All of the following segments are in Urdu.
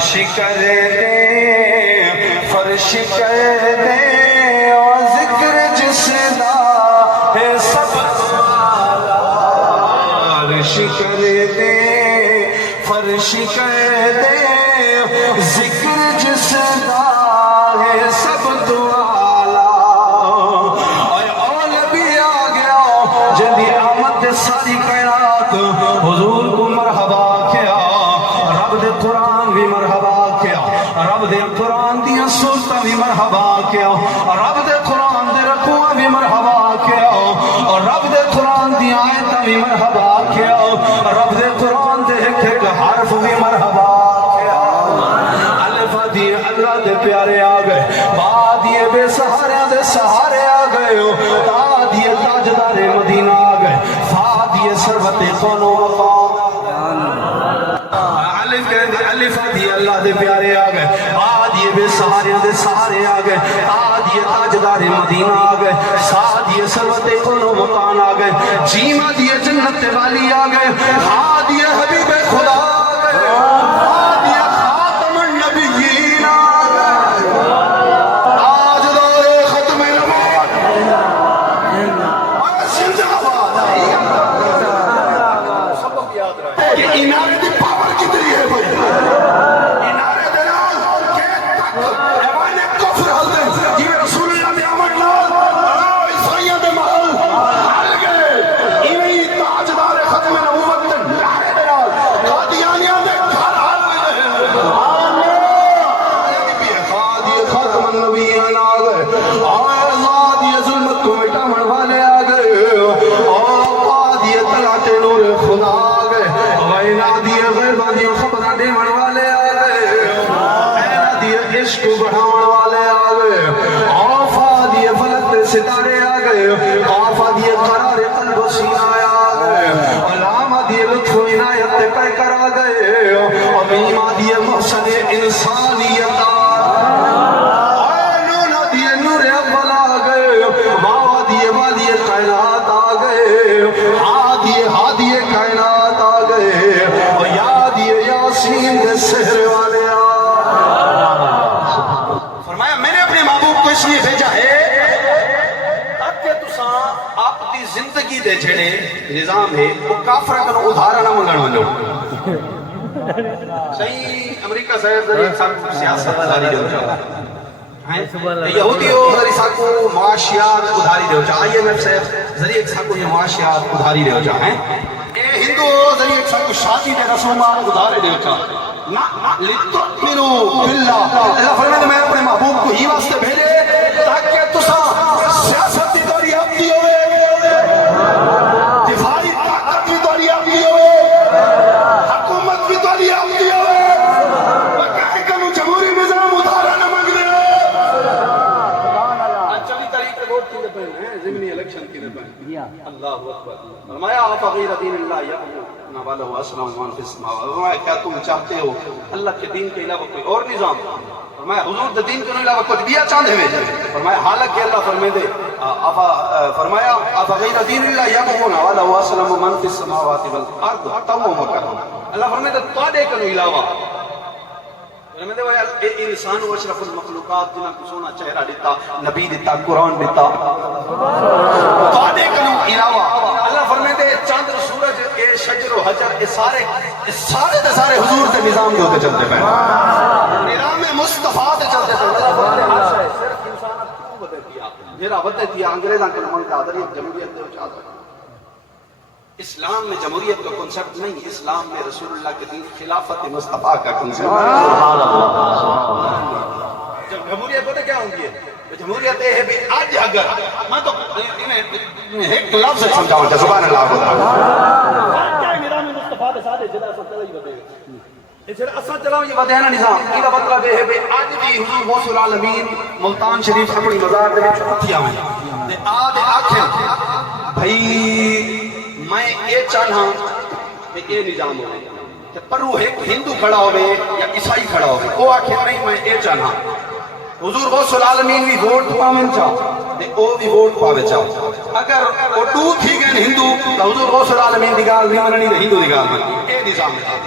عرش کر دے فرش کر دے اور ذکر جس دا ہے سب عرش کر دے فرش کر دے ذکر جس دا ہے سب دعالا اور اول بھی آ گیا جلدی آمد ساری کائنات حضور کو مرحبا کیا رب دے قرآن بھی مرحبا کیا رب دے قرآن دیا سورتاں بھی مرحبا کیا رب دے قرآن دے رکوعاں بھی مرحبا کیا اور رب دے قرآن دی آیتاں بھی مرحبا کیا رب دے قرآن دے ایک ایک حرف بھی مرحبا کیا الف دی اللہ دے پیارے آ گئے با دیے بے سہارے دے سہارے آ گئے تا دیے تاجدار مدینہ آ گئے فا دیے سربت کون و مقام الف دی اللہ دے پیارے آ گئے با دیے بے سہارے دے سہارے آ گئے تا دیے تاجدار مدینہ آ گئے سا دیے سربت کون و مقام آ گئے جیمہ دیے جنت والی آ گئے ہا دیے حبیب خدا آ گئے ہا دیے خاتم النبیین آ گئے تاجدار ختم نبوت اور زندہ باد سبق یاد رہے کہ انارے دی پاور کتنی ہے بھائی انارے دلال کہ تک ایوان کفر حل دیں یہ رسول اللہ میں عمر لال عیسائیہ دے محل حل گئے ایویں تاجدار ختم نبوت دے نعرے دلال قادیانیاں دے گھر حل گئے خادی ختم النبیین آ گئے آئے اللہ دی ظلمت کو مٹامن والے آ گئے قادی طلعت نور خدا آ گئے وینا دیے غیبہ دیے خبرہ دیمن والے آ گئے اینا دیے عشق بڑھاون والے آ گئے آفا دیے فلک دے ستارے آ گئے آفا دیے قرار قلب و سینہ آ گئے علامہ دیے لطف و عنایت کہہ کر آ گئے امیمہ دیے محسن انسانیت آ نونہ دیے نور اول آ گئے باوا دیے والی کائنات آ گئے ہادی کائنات آ گئے اور یادی یاسین دے سحر والے آ فرمایا میں نے اپنے محبوب کو اس لیے بھیجا ہے تاکہ تساں آپ دی زندگی دے جڑے نظام ہے وہ کافرہ کنو ادھارا نہ منگن ونجو صحیح امریکہ صاحب ذریعہ ایک ساتھ سیاست ادھاری دے چاہو یہودیوں ذریعہ ساتھ کو معاشیات ادھاری دے چاہو آئی ایم ایف صاحب ذریعہ ایک ساتھ کو یہ معاشیات ادھاری دے چاہو ہندو ذریعہ ایک ساتھ کو شادی دے رسومات ادھارے دے چاہو لِتُؤْمِنُوا بِاللَّهِ اللہ فرمائے میں اپنے محبوب کو ہی واسطے بھیجے تاکہ تساں سیاست کی توری اپنی ہوئے دفاعی طاقت کی توری اپنی ہوئے حکومت کی توری اپنی ہوئے وکہے کنو جمہوری نظام ادھارا نہ مانگ دے چلی طریقے ووٹ کی دے پہنے ہیں ضمنی الیکشن کی دے پہنے اللہ اکبر فرمایا آپ غیر دین اللہ یعبدون نوالہ اسلام وان فی السماوات فرمایا کیا تم چاہتے ہو اللہ کے دین کے علاوہ کوئی اور نظام فرمایا حضور دے دین کے علاوہ کچھ دیا چاہتے ہوئے فرمایا حالانکہ اللہ فرمائے دے فرمایا آپ غیر دین اللہ یعبدون نوالہ اسلام وان فی السماوات والارض تمام وکرم اللہ فرمائے دے تو دے کے علاوہ فرمائے دے انسان و اشرف المخلوقات جنہاں کو سونا چہرہ دیتا نبی دیتا قرآن دیتا تو دے کے علاوہ اللہ فرمائے دے چاند سورج اے شجر و حجر اے سارے حضور کے نظام کے ہوتے چلتے پہنے نظام مصطفیٰ دے چلتے پہنے اللہ فرمائے ہر شاہ صرف انسانت کیوں بدے دیا میرا بدے دیا انگریزاں کے نمان کا عدلیت جمہوریت دے چاہتا ہے اسلام میں جمہوریت کا کنسپٹ نہیں اسلام میں رسول اللہ کے دین خلافت مصطفیٰ کا کنسپٹ جب جمہوریت ہوتے کیا ہوں گی جمہوریت ہے بھی آج اگر میں تو ایک لفظ سمجھاؤں چاہتا سبحان اللہ کیا نظام مصطفیٰ دے ساتھ جدا سب چلا ہی بدے اسے اصلا چلاؤں یہ بدے ہے نا نظام یہ مطلب ہے بھی آج بھی حضور غوث العالمین ملتان شریف اپنی مزار دے چھٹیا ہوئی آدھ آنکھیں بھائی میں یہ چاہنا کہ یہ نظام ہو کہ پرو ایک ہندو کھڑا ہوئے یا عیسائی کھڑا ہوئے وہ آخر نہیں میں یہ چاہنا حضور غوث العالمین بھی ووٹ پاویں چاہو او بھی ووٹ پاوے چاہو اگر وہ ٹو تھی گئے ہندو تو حضور غوث العالمین دی گال نہیں مننی تو ہندو دی گال مننی اے نظام ہے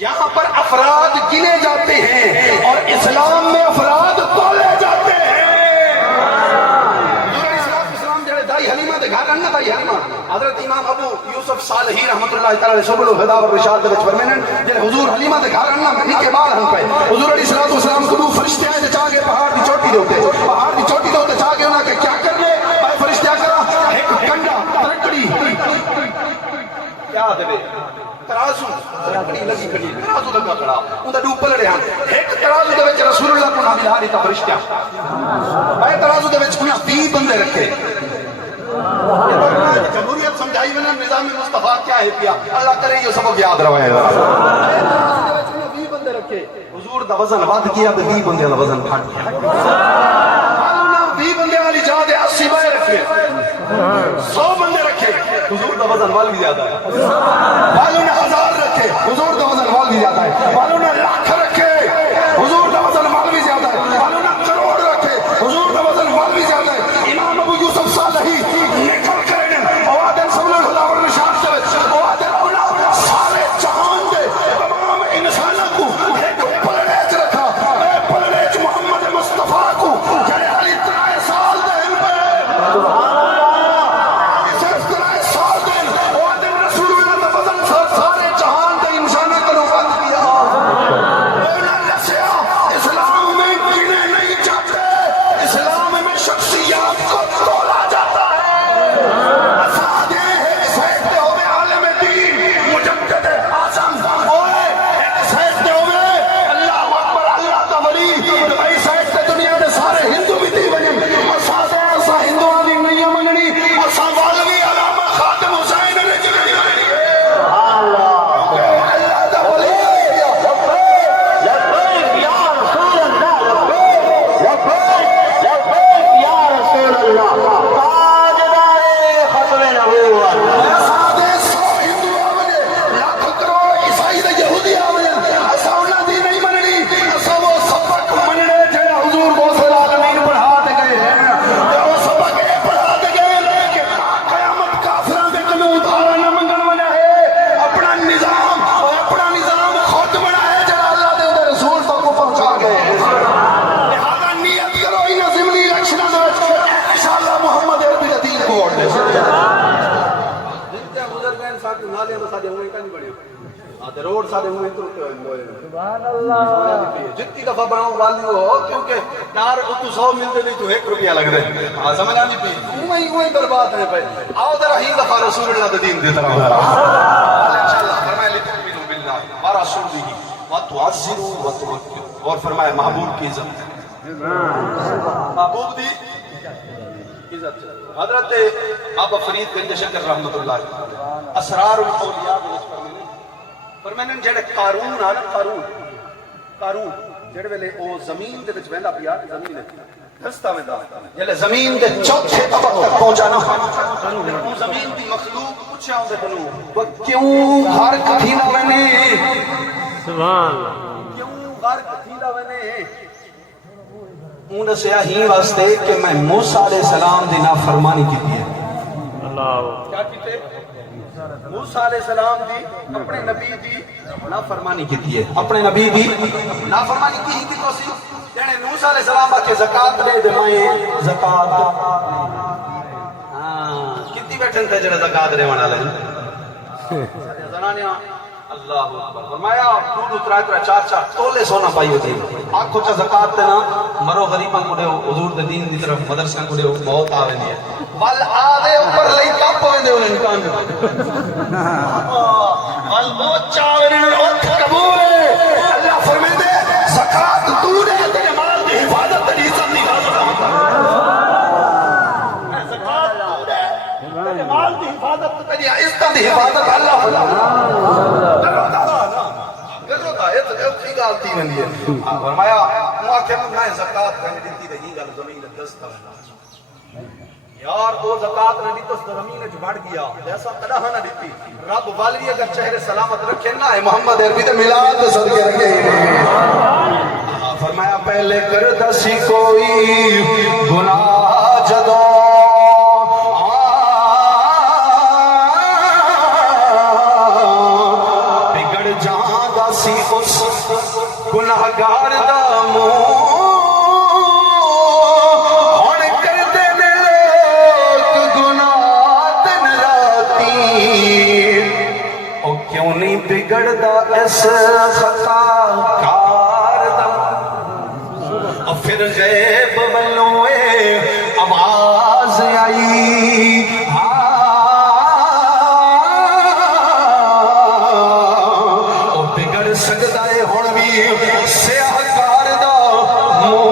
یہاں پر افراد گنے جاتے ہیں اور اسلام میں افراد پالے جاتے ہیں. حضرت امام ابو یوسف صالحی رحمت اللہ تعالی سبل الہدا والرشاد دے وچ فرمائیں جے حضور حلیمہ دے گھر اننا مہینے کے بعد ہن پے حضور علیہ الصلوۃ والسلام کو دو فرشتے آئے چاہ کے پہاڑ دی چوٹی دے اوتے چاہ کے انہاں کہ کیا کرنے اے فرشتے کرا ایک کنڈا ترکڑی کیا دے ترازو ترکڑی لگی کھڑی ترازو لگا کھڑا اوندا دو پلڑے ہن ایک ترازو دے وچ رسول اللہ کو نبی ہاری تا فرشتے اے ترازو دے وچ انہاں 20 بندے رکھے. جمہوریت سمجھائی میں نے نظام مصطفیٰ کیا ہے کیا اللہ کرے یہ سبق یاد روائے گا. 20 بندے رکھے حضور دا وزن ود گیا تے 20 بندے دا وزن گھٹ گیا. 20 بندے والی جگہ تے 80 بندے رکھے 100 بندے رکھے حضور دا وزن وال بھی زیادہ ہے. والوں نے 1000 رکھے حضور دا وزن وال بھی زیادہ ہے. والوں نے لاکھ رکھے حضور دا وزن وال بھی زیادہ ہے. والوں نے کروڑ رکھے حضور دا وزن وال بھی زیادہ ہے. امام ابو یوسف صالحی روڈ سارے ہوئے سبحان اللہ جتنی دفعہ بناؤ والی ہو کیونکہ یار تو 100 ملتے نہیں تو 1 روپیہ لگ رہے سمجھا نہیں پی اوہی برباد ہے بھائی. آؤ ذرا ہی دفعہ رسول اللہ دے دین دیتا رہو انشاءاللہ. فرمایا لتؤمنوا باللہ ورسولہ وتعزروہ وتوقروہ اور فرمایا محبوب کی عزت محبوب دی عزت. حضرت بابا فرید گنج شکر رحمت اللہ اسرار الاولیاء فرمانے جڑے قارون آ نا قارون جڑے ویلے او زمین دے وچ ویندا پیا زمین دستا ویندا جلے زمین دے چوتھے طبق تک پہنچا نا او زمین دی مخلوق پوچھا اون دے کولوں وہ کیوں غرق تھیندا وینے سبحان اللہ کیوں غرق تھیندا وینے اون دسیا ہی واسطے کہ میں موسیٰ علیہ السلام دی نافرمانی کیتی ہے. اللہ کیا کیتے موسیٰ علیہ السلام دی اپنے نبی دی نافرمانی کیتی ہے. اپنے نبی دی نافرمانی کی تو سی جنے موسیٰ علیہ السلام کے زکات دے دے میں زکات کتنی بیٹھن تھے جڑے زکات دے والا لے زنانیاں اللہ اکبر فرمایا دو ترا چار تولے سونا پائی ہوتی آنکھوں چا زکات تے نا مرو غریباں کو دے حضور دے دین دی طرف مدرسہ کو دے موت آوے نہیں ہے ول آدے اوپر لئی کپ ویندے انہاں کان ول موت چاوے نے اوت قبول ہے. اللہ فرمیندے زکات تو دے تے مال دی حفاظت دی عزت دی زکات تو دے مال دی حفاظت تے عزت دی حفاظت اللہ فرمایا میں زکات نہیں دیتی رہی گل زمین دست یار وہ زکات نہیں دیتی تو زمین وچ بڑھ گیا ایسا کدا نہ دیتی رب والی اگر چہرے سلامت رکھے نہ ہے محمد عربی تے میلاد تے صدقے رکھے. فرمایا پہلے کردا سی کوئی گناہ جدوں بگڑ جاندا سی اس گناہگار دا منہ ہن کردے نے لوگ گناہ دن راتی او کیوں نہیں بگڑدا اس خطا کار دا اور پھر غیب ولوں آواز آئی او بگڑ سکدا ہے ہن بھی سیاہ کار دا منہ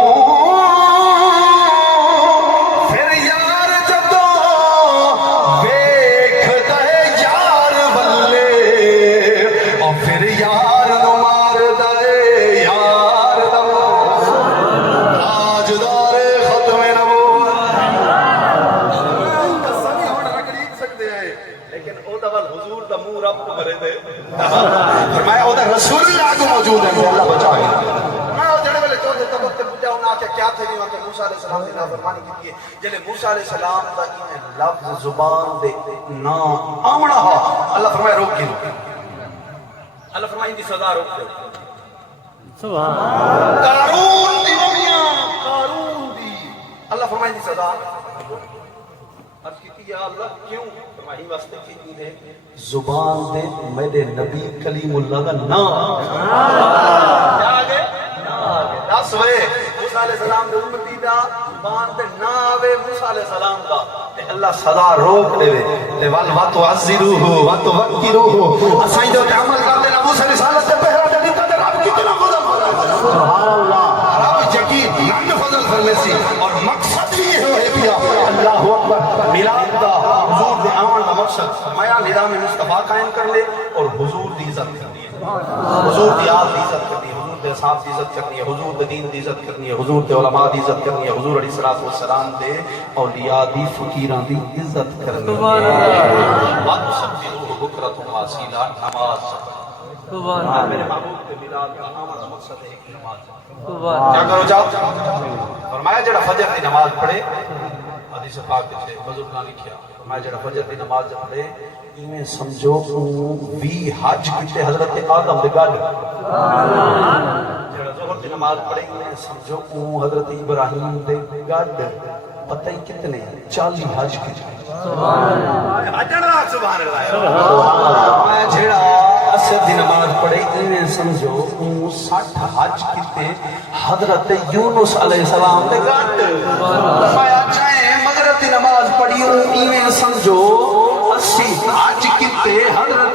پھر یار جدوں ویکھدا ہے یار ولے او پھر یار نو ماردا ہے یار دا تاجدار ختم نبوت سبھی ہن رگڑی سکدے ہیں لیکن او دا ول حضور دا منہ رب کو کرے دے فرمایا او دا رسول اللہ کو موجود ہے کہ اللہ بچائے میں او جڑے ویلے چوتھے طبق تے پوچھا انہاں کہ کیا تھے کہ موسیٰ علیہ السلام دی نافرمانی کیتی ہے جلے موسیٰ علیہ السلام دا انہیں لفظ زبان دے نا آمنا ہا اللہ فرمایا روک کی اللہ فرمایا ان دی سزا روک دے قارون دی نمیاں قارون دی اللہ فرمایا ان دی سزا عرض کی یا اللہ کیوں فرمائی واسطے کی ہے زبان دے میرے نبی کلیم اللہ دا نام کیا آگے دس وے موسیٰ علیہ السلام دے امتی دا زبان دے نا آوے موسیٰ علیہ السلام دا تے اللہ صدا روک دے وے تے وَاتُ عَزِّرُوهُ وَاتُ وَقِّرُوهُ اسائیں جو عمل کر دے نبوس رسالت تے پہرا دے دیتا تے رب کتنا فضل سبحان اللہ رب یقین ننگ فضل فرلے سی اور مقصد بھی یہ ہے پیا اللہ اکبر میلاد دا حضور دے آمن دا مقصد فرمایا نظام مصطفیٰ قائم کر لے اور حضور دی عزت کرنی ہے حضور دی آل دی عزت کرنی ہے حضور دے اصحاب دی عزت کرنی ہے حضور دے دین دی عزت کرنی ہے حضور دے علماء دی عزت کرنی ہے حضور علیہ السلام دے اولیاء دی فقیران دی عزت کرنی ہے بات سب دی روح بکرت و معصیلہ نماز میرے محبوب کے میلاد کا آمن دا مقصد ہے ایک نماز کیا کرو جاؤ فرمایا جڑا فجر دی نماز پڑھے حدیث پاک کے بزرگ نے لکھیا فرمایا جڑا فجر دی نماز پڑھے ایویں سمجھو وی حج کیتے حضرت آدم دے گل جڑا ظہر دی نماز پڑھے ایویں سمجھو حضرت ابراہیم دے گل پتہ ہی کتنے 40 حج کیتے سبحان اللہ سبحان اللہ جڑا عصر دی نماز پڑھے ایویں سمجھو 60 حج کیتے حضرت یونس علیہ السلام دے گل فرمایا چاہے مغرب دی نماز پڑھی ایویں سمجھو 80 حج کیتے حضرت